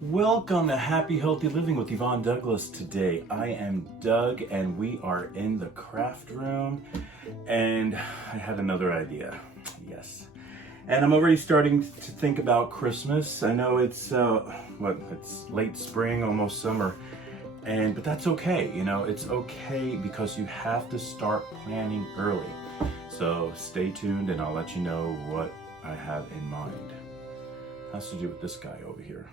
Welcome to Happy Healthy Living with Yvonne Douglas. Today I am Doug and we are in the craft room, and I had another idea. Yes. And I'm already starting to think about Christmas. I know it's it's late spring, almost summer. But that's okay, it's okay because you have to start planning early. So stay tuned and I'll let you know what I have in mind. Has to do with this guy over here.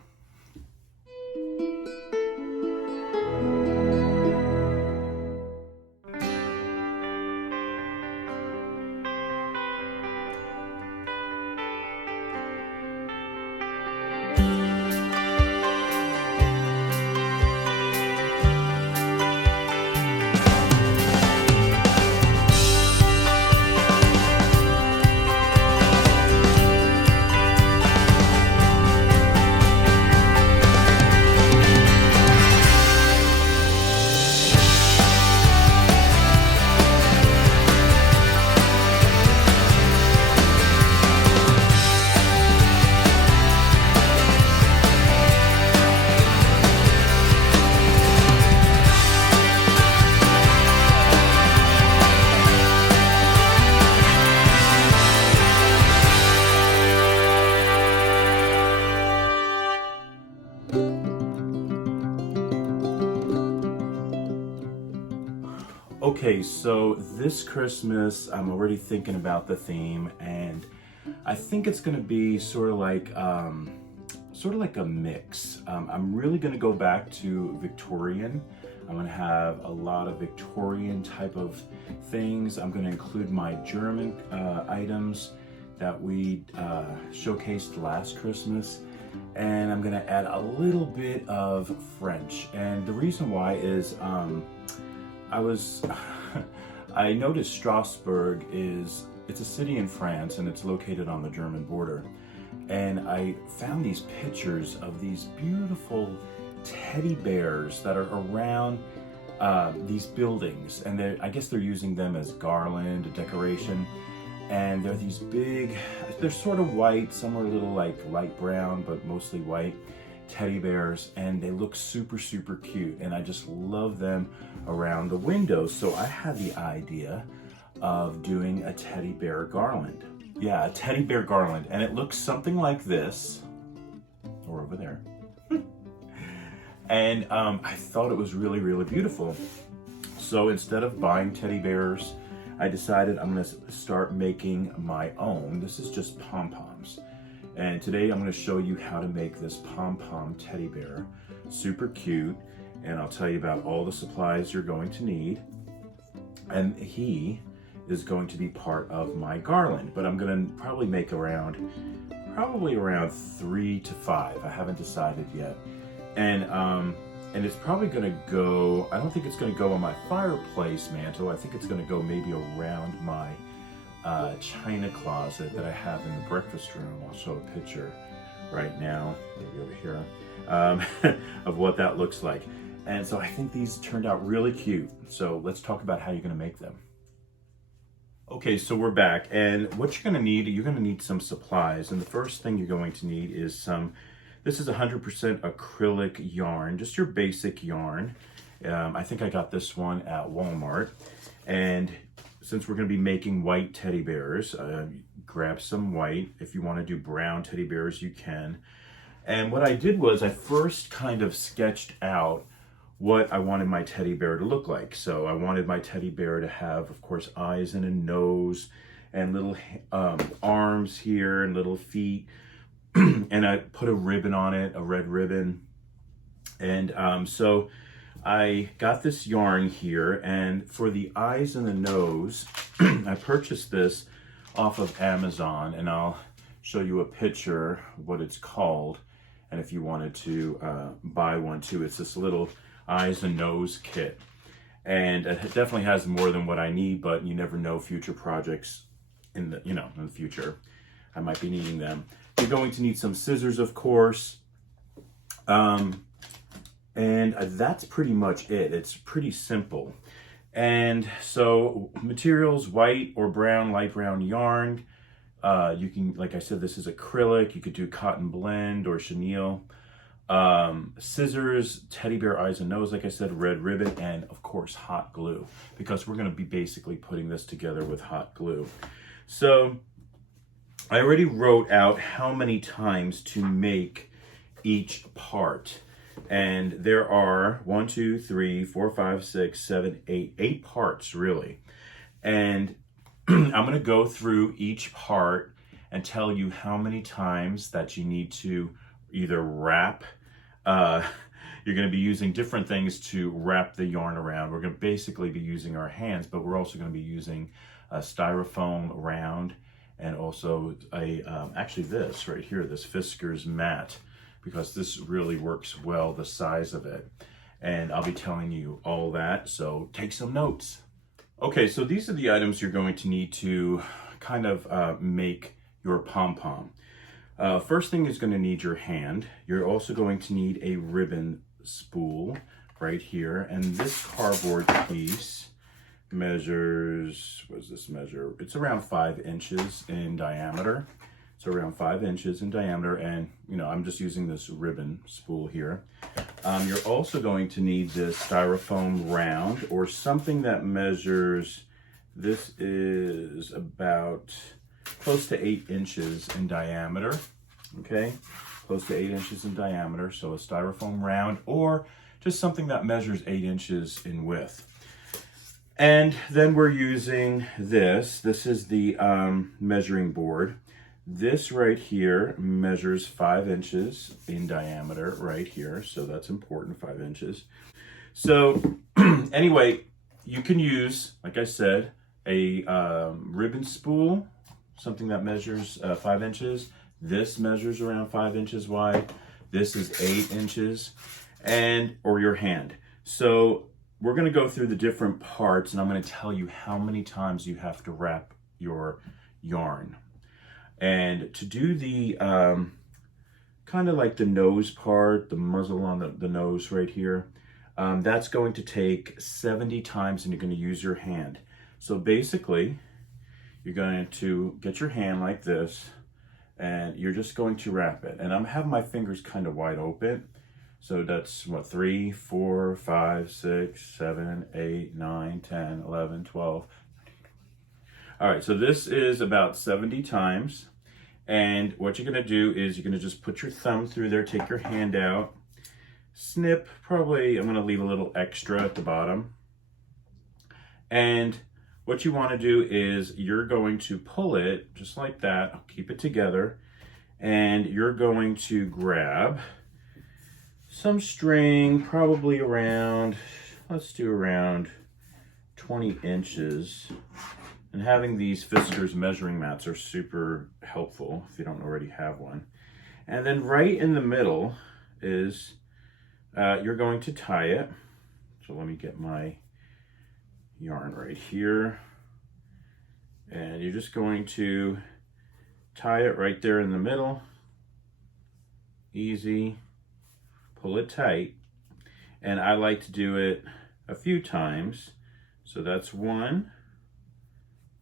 Okay, so this Christmas, I'm already thinking about the theme, and I think it's gonna be sort of like a mix. I'm really gonna go back to Victorian. I'm gonna have a lot of Victorian type of things. I'm gonna include my German items that we showcased last Christmas, and I'm gonna add a little bit of French. And the reason why is I noticed Strasbourg it's a city in France and it's located on the German border. And I found these pictures of these beautiful teddy bears that are around these buildings. And I guess they're using them as garland, a decoration. And they're these big, they're sort of white, some are a little like light brown, but mostly white teddy bears, and they look super, super cute. And I just love them around the windows. So I had the idea of doing a teddy bear garland. Yeah, a teddy bear garland. And it looks something like this, or over there. And I thought it was really, really beautiful. So instead of buying teddy bears, I decided I'm gonna start making my own. This is just Pom Poms. And today I'm gonna show you how to make this Pom Pom teddy bear. Super cute. And I'll tell you about all the supplies you're going to need. And he is going to be part of my garland, but I'm gonna probably make around 3 to 5. I haven't decided yet. And it's probably gonna go, I don't think it's gonna go on my fireplace mantle. I think it's gonna go maybe around my china closet that I have in the breakfast room. I'll show a picture right now, maybe over here, of what that looks like. And so I think these turned out really cute. So let's talk about how you're gonna make them. Okay, so we're back, and what you're gonna need some supplies. And the first thing you're going to need is this is 100% acrylic yarn, just your basic yarn. I think I got this one at Walmart. And since we're gonna be making white teddy bears, grab some white. If you wanna do brown teddy bears, you can. And what I did was I first kind of sketched out what I wanted my teddy bear to look like. So I wanted my teddy bear to have, of course, eyes and a nose and little arms here and little feet. And I put a ribbon on it, a red ribbon. And so I got this yarn here, and for the eyes and the nose, I purchased this off of Amazon, and I'll show you a picture of what it's called. And if you wanted to buy one too, it's this little eyes and nose kit. And it definitely has more than what I need, but you never know, future projects in the future, I might be needing them. You're going to need some scissors, of course. And that's pretty much it. It's pretty simple. And so materials, white or brown, light brown yarn, You can, like I said, this is acrylic. You could do cotton blend or chenille. Scissors, teddy bear eyes and nose, like I said, red ribbon, and of course hot glue, because we're going to be basically putting this together with hot glue. So I already wrote out how many times to make each part. And there are 1, 2, 3, 4, 5, 6, 7, 8 parts really. And I'm going to go through each part and tell you how many times that you need to either wrap. You're going to be using different things to wrap the yarn around. We're going to basically be using our hands, but we're also going to be using a styrofoam round, and also actually this right here, this Fiskars mat, because this really works well, the size of it. And I'll be telling you all that, so take some notes. Okay, so these are the items you're going to need to kind of make your pom-pom. First thing is going to need your hand. You're also going to need a ribbon spool right here. And this cardboard piece measures, what does this measure? It's around 5 inches in diameter. So around 5 inches in diameter. And, you know, I'm just using this ribbon spool here. You're also going to need this styrofoam round, or something that measures, this is about close to 8 inches in diameter. Okay, close to 8 inches in diameter. So a styrofoam round, or just something that measures 8 inches in width. And then we're using this. This is the measuring board. This right here measures 5 inches in diameter right here. So that's important, 5 inches. So anyway, you can use, like I said, a ribbon spool, something that measures 5 inches. This measures around 5 inches wide. This is 8 inches, or your hand. So we're going to go through the different parts, and I'm going to tell you how many times you have to wrap your yarn. And to do the kind of like the nose part, the muzzle on the nose right here, that's going to take 70 times, and you're going to use your hand. So basically, you're going to get your hand like this, and you're just going to wrap it. And I'm having my fingers kind of wide open. So that's what, 3, 4, 5, 6, 7, 8, 9, 10, 11, 12. All right, so this is about 70 times. And what you're gonna do is you're gonna just put your thumb through there, take your hand out, snip, probably I'm gonna leave a little extra at the bottom. And what you wanna do is you're going to pull it just like that, I'll keep it together, and you're going to grab some string, probably around, let's do around 20 inches. And having these Fiskars measuring mats are super helpful if you don't already have one. And then right in the middle is, you're going to tie it. So let me get my yarn right here. And you're just going to tie it right there in the middle. Easy. Pull it tight. And I like to do it a few times. So that's one.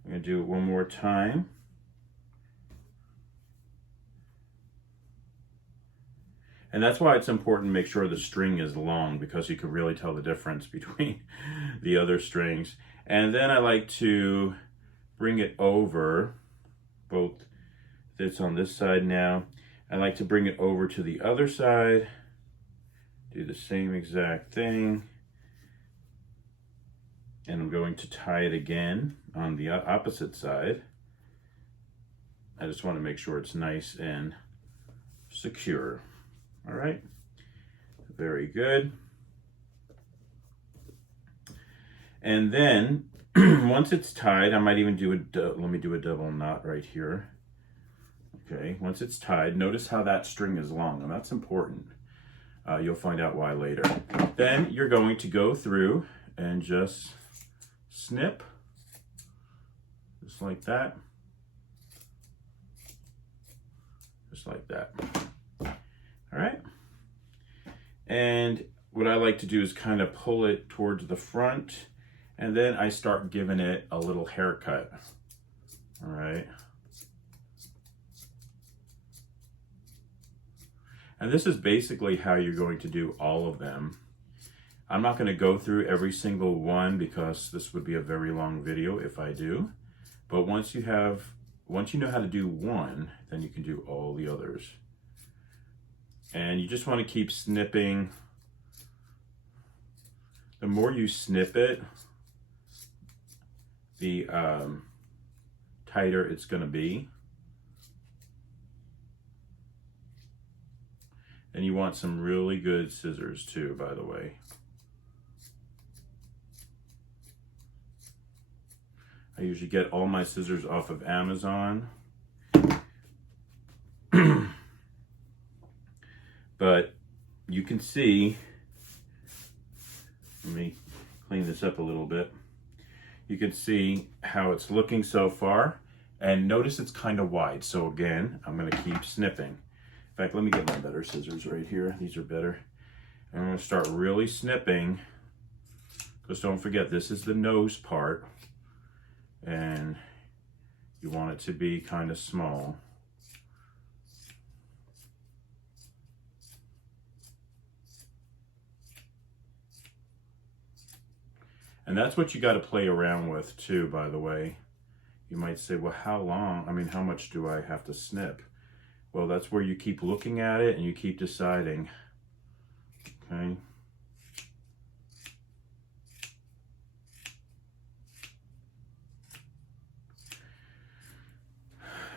I'm going to do it one more time. And that's why it's important to make sure the string is long, because you can really tell the difference between the other strings. And then I like to bring it over, both, it's on this side now. I like to bring it over to the other side, do the same exact thing. And I'm going to tie it again on the opposite side. I just want to make sure it's nice and secure. All right, very good. And then once it's tied, I might even do let me do a double knot right here. Okay, once it's tied, notice how that string is long, and that's important. You'll find out why later. Then you're going to go through and just snip, just like that, just like that. All right. And what I like to do is kind of pull it towards the front, and then I start giving it a little haircut. All right. And this is basically how you're going to do all of them. I'm not going to go through every single one because this would be a very long video if I do. But once you know how to do one, then you can do all the others. And you just want to keep snipping. The more you snip it, the tighter it's going to be. And you want some really good scissors too, by the way. I usually get all my scissors off of Amazon. But you can see, let me clean this up a little bit. You can see how it's looking so far. And notice it's kind of wide. So again, I'm going to keep snipping. In fact, let me get my better scissors right here. These are better. And I'm going to start really snipping. Because don't forget, this is the nose part. And you want it to be kind of small. And that's what you got to play around with too, by the way. You might say, well, how much do I have to snip? Well, that's where you keep looking at it and you keep deciding, okay?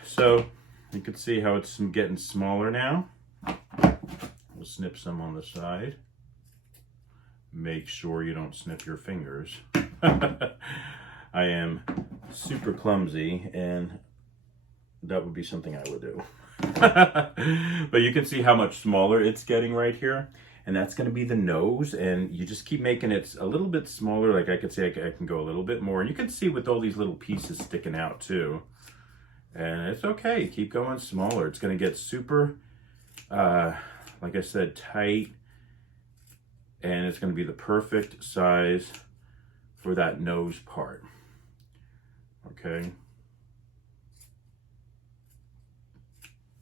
So you can see how it's getting smaller now. We'll snip some on the side. Make sure you don't snip your fingers. I am super clumsy and that would be something I would do. But you can see how much smaller it's getting right here. And that's going to be the nose. And you just keep making it a little bit smaller. Like I could say I can go a little bit more. And you can see with all these little pieces sticking out too. And it's okay, keep going smaller. It's gonna get super, like I said, tight. And it's gonna be the perfect size for that nose part, okay?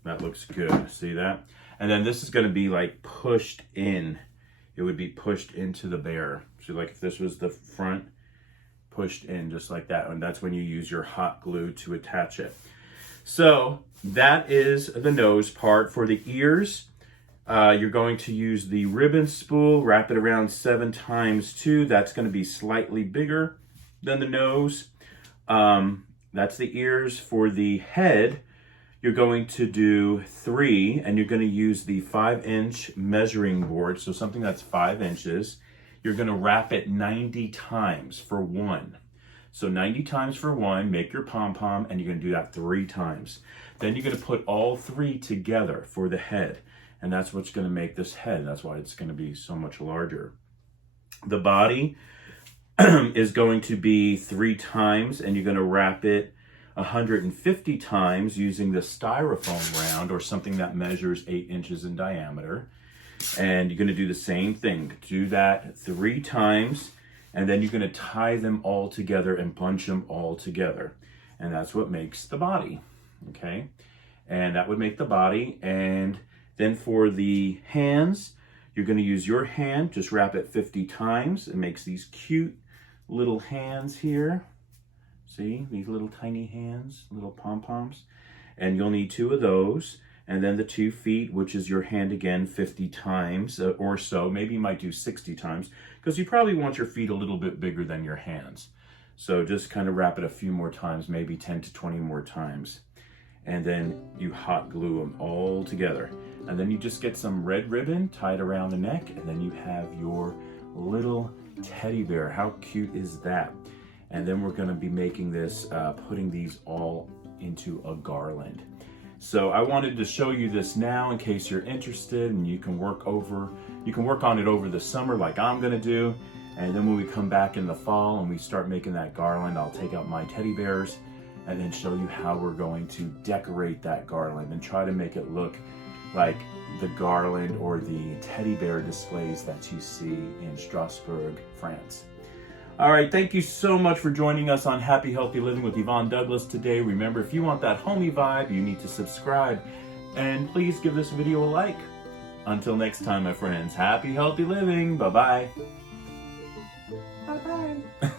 That looks good, see that? And then this is gonna be like pushed in. It would be pushed into the bear. So like if this was the front, pushed in just like that. And that's when you use your hot glue to attach it. So that is the nose part. For the ears, you're going to use the ribbon spool, wrap it around 7 times 2. That's going to be slightly bigger than the nose. That's the ears. For the head, you're going to do 3, and you're going to use the 5-inch measuring board, so something that's 5 inches. You're going to wrap it 90 times for 1. So 90 times for 1, make your pom-pom, and you're going to do that 3 times. Then you're going to put all 3 together for the head, and that's what's going to make this head. That's why it's going to be so much larger. The body is going to be 3 times, and you're going to wrap it 150 times using the styrofoam round or something that measures 8 inches in diameter. And you're going to do the same thing. Do that 3 times. And then you're going to tie them all together and bunch them all together. And that's what makes the body, okay? And that would make the body. And then for the hands, you're going to use your hand, just wrap it 50 times. It makes these cute little hands here. See, these little tiny hands, little pom-poms. And you'll need 2 of those. And then the 2 feet, which is your hand again, 50 times or so. Maybe you might do 60 times because you probably want your feet a little bit bigger than your hands. So just kind of wrap it a few more times, maybe 10 to 20 more times. And then you hot glue them all together. And then you just get some red ribbon tied around the neck, and then you have your little teddy bear. How cute is that? And then we're going to be making this, putting these all into a garland. So I wanted to show you this now in case you're interested, and you can work on it over the summer like I'm gonna do. And then when we come back in the fall and we start making that garland, I'll take out my teddy bears and then show you how we're going to decorate that garland and try to make it look like the garland or the teddy bear displays that you see in Strasbourg, France. All right, thank you so much for joining us on Happy Healthy Living with Yvonne Douglas today. Remember, if you want that homey vibe, you need to subscribe. And please give this video a like. Until next time, my friends, happy, healthy living. Bye-bye. Bye-bye.